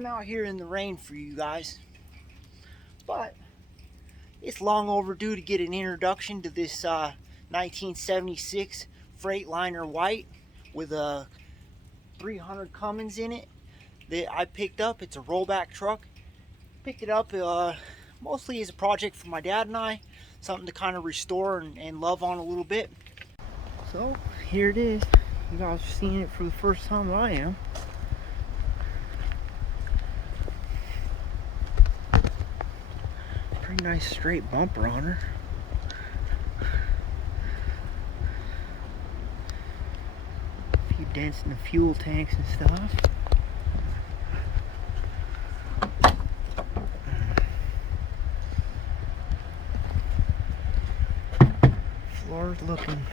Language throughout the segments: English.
I'm out here in the rain for you guys, but it's long overdue to get an introduction to this 1976 Freightliner white with a 300 Cummins in it that I picked up. It's a rollback truck. Picked it up mostly as a project for my dad and I, something to kind of restore and love on a little bit. So here it is. You guys are seeing it for the first time I am. Pretty nice straight bumper on her. A few dents in the fuel tanks and stuff. Floor's looking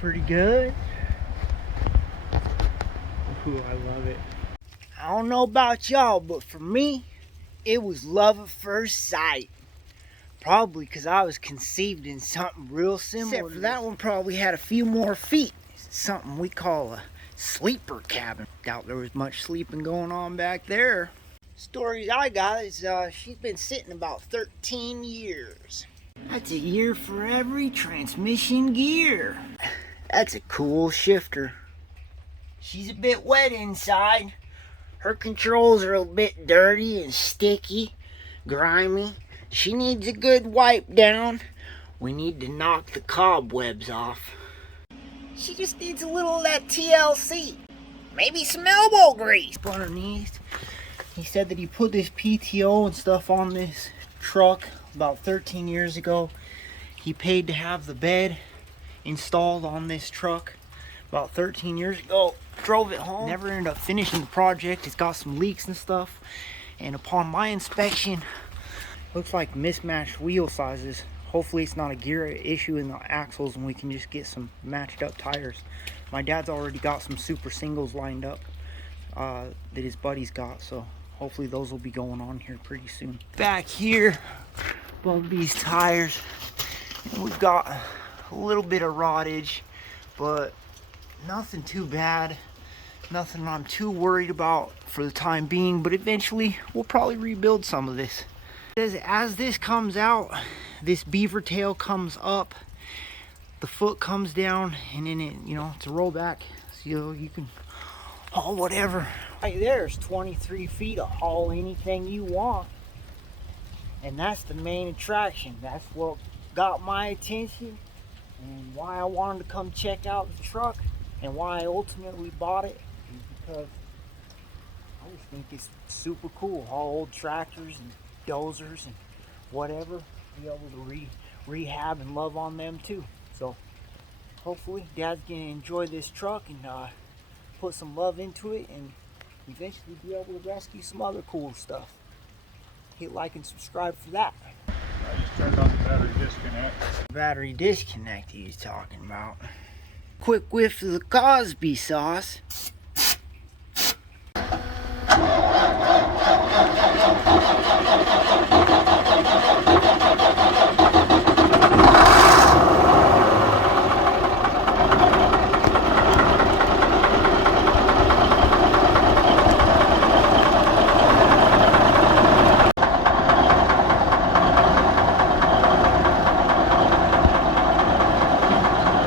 pretty good. Ooh, I love it. I don't know about y'all, but for me, it was love at first sight. Probably because I was conceived in something real similar. Except for that one probably had a few more feet. Something we call a sleeper cabin. Doubt there was much sleeping going on back there. Stories I got is she's been sitting about 13 years. That's a year for every transmission gear. That's a cool shifter. She's a bit wet inside. Her controls are a bit dirty and sticky, grimy. She needs a good wipe down. We need to knock the cobwebs off. She just needs a little of that TLC. Maybe some elbow grease underneath. He said that he put this PTO and stuff on this truck about 13 years ago. He paid to have the bed installed on this truck about 13 years ago. Drove it home. Never ended up finishing the project. It's got some leaks and stuff. And upon my inspection, looks like mismatched wheel sizes. Hopefully it's not a gear issue in the axles and we can just get some matched up tires. My dad's already got some super singles lined up that his buddy's got, so hopefully those will be going on here pretty soon. Back here above these tires, we've got a little bit of rottage, but nothing too bad. Nothing I'm too worried about for the time being, but eventually we'll probably rebuild some of this. As this comes out, this beaver tail comes up, the foot comes down, and then it's a rollback, so you can haul whatever. Right there's 23 feet to haul anything you want, and that's the main attraction. That's what got my attention and why I wanted to come check out the truck and why I ultimately bought it. Because I just think it's super cool. Haul old tractors and dozers and whatever, be able to rehab and love on them too. So hopefully Dad's gonna enjoy this truck and put some love into it and eventually be able to rescue some other cool stuff. Hit like and subscribe for that. I just turned on the battery disconnect. Battery disconnect he's talking about. Quick whiff of the Cosby sauce.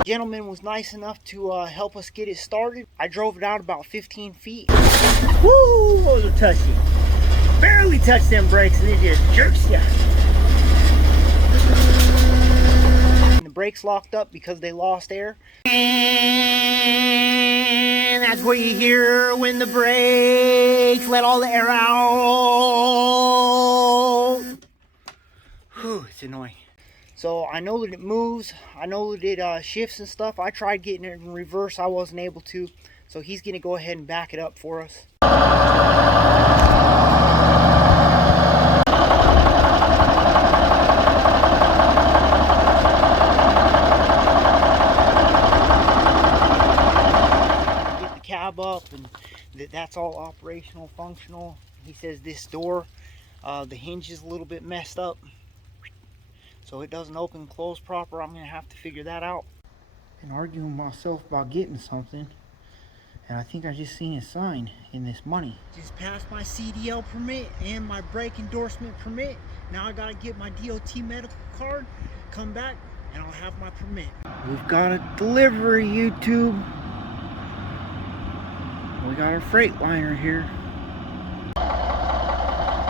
Gentleman was nice enough to help us get it started. I drove it out about 15 feet. Woo! Those are touchy. Barely touched them brakes and it just jerks you. And the brakes locked up because they lost air. And that's what you hear when the brakes let all the air out. Whew, it's annoying. So I know that it moves, I know that it shifts and stuff. I tried getting it in reverse, I wasn't able to. So he's gonna go ahead and back it up for us. Get the cab up and that's all operational, functional. He says this door, the hinge is a little bit messed up. So it doesn't open and close proper. I'm gonna have to figure that out. And arguing with myself about getting something And I think I just seen a sign in this money. Just passed my CDL permit and my brake endorsement permit. Now I gotta get my DOT medical card, come back, and I'll have my permit. We've got a delivery, YouTube. We got our Freightliner here.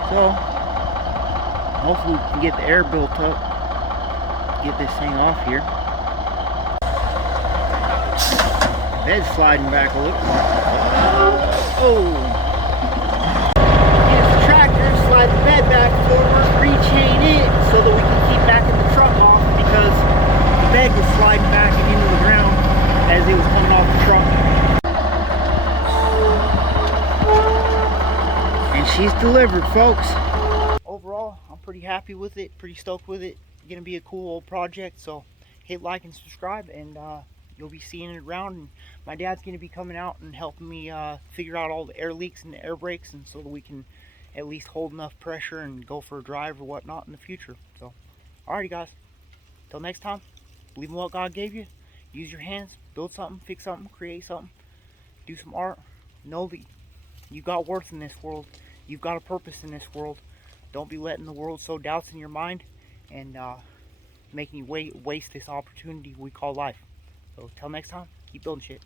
So, hopefully we can get the air built up, get this thing off here. Bed's sliding back a little. Oh! Use the tractor, slide the bed back forward, rechain it so that we can keep backing the truck off because the bed was sliding back and into the ground as it was coming off the truck. And she's delivered, folks. Overall, I'm pretty happy with it, pretty stoked with it. Gonna be a cool old project, so hit like and subscribe, and you'll be seeing it around. And my dad's going to be coming out and helping me figure out all the air leaks and the air brakes, and so that we can at least hold enough pressure and go for a drive or whatnot in the future. So, alrighty guys, till next time, believe in what God gave you, use your hands, build something, fix something, create something, do some art. Know that you got worth in this world, you've got a purpose in this world. Don't be letting the world sow doubts in your mind and making you waste this opportunity we call life. So till next time, keep building shit.